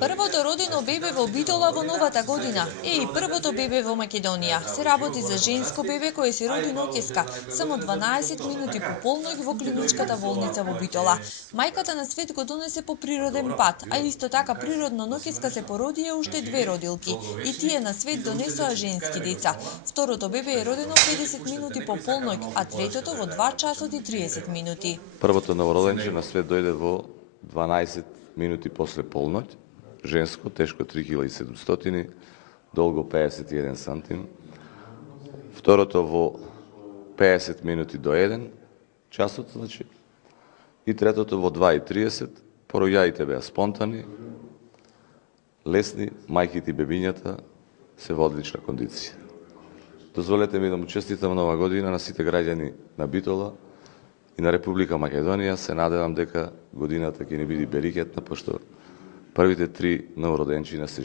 Првото родено бебе во Битола во новата година е и првото бебе во Македонија. Се работи за женско бебе кое се роди ноќеска, само 12 минути по полноќ во клиничката болница во Битола. Мајката на свет го донесе по природен пат, а исто така природно ноќеска се породија уште две родилки и тие на свет донесоа женски деца. Второто бебе е родено 50 минути по полноќ, а третото во 2 часот и 30 минути. Првото новороденче на свет дојде во 12 минути после полноќ, женско, тешко 3700, долго 51 сантим. Второто во 50 минути до 1 часот, значи, и третото во 2:30. Пороѓаите беа спонтани, лесни, мајките и бебињата се во одлична кондиција. Дозволете ми да му честитам нова година на сите граѓани на Битола и на Република Македонија. Се надевам дека годината ќе ни биде берикетна, пошто првите 3 новороденчина се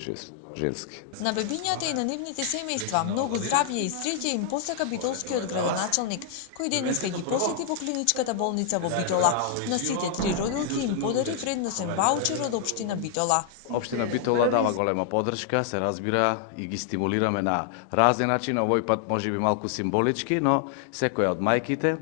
женски. На бебињата и на нивните семејства многу здравје и среќа им посака битолскиот градоначалник, кој денеска ги посети во клиничката болница во Битола. На сите 3 родилки им подари вредносен ваучер од општина Битола. Општина Битола дава голема поддршка, се разбира, и ги стимулираме на разни начини. Овој пат можеби малку символички, но секоја од мајките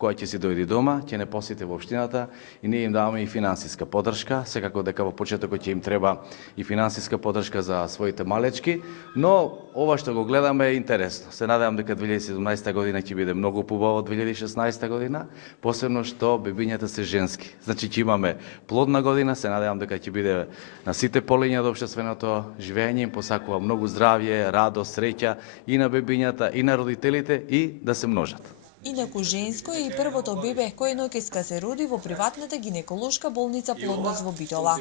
која ќе си дојде дома, ќе не посети во општината и ние им даваме и финансиска поддршка. Секако дека во почетокот ќе им треба и финансиска поддршка за своите малечки, но ова што го гледаме е интересно. Се надевам дека 2017 година ќе биде многу побава од 2016 година, посебно што бебињата се женски. Значи ќе имаме плодна година, се надевам дека ќе биде на сите полиња од општественото живење, им посакувам многу здравје, радост, среќа и на бебињата и на родителите и да се множат. Инаку женско е и првото бебе кое ноќеска се роди во приватната гинеколошка болница Плодност во Битола.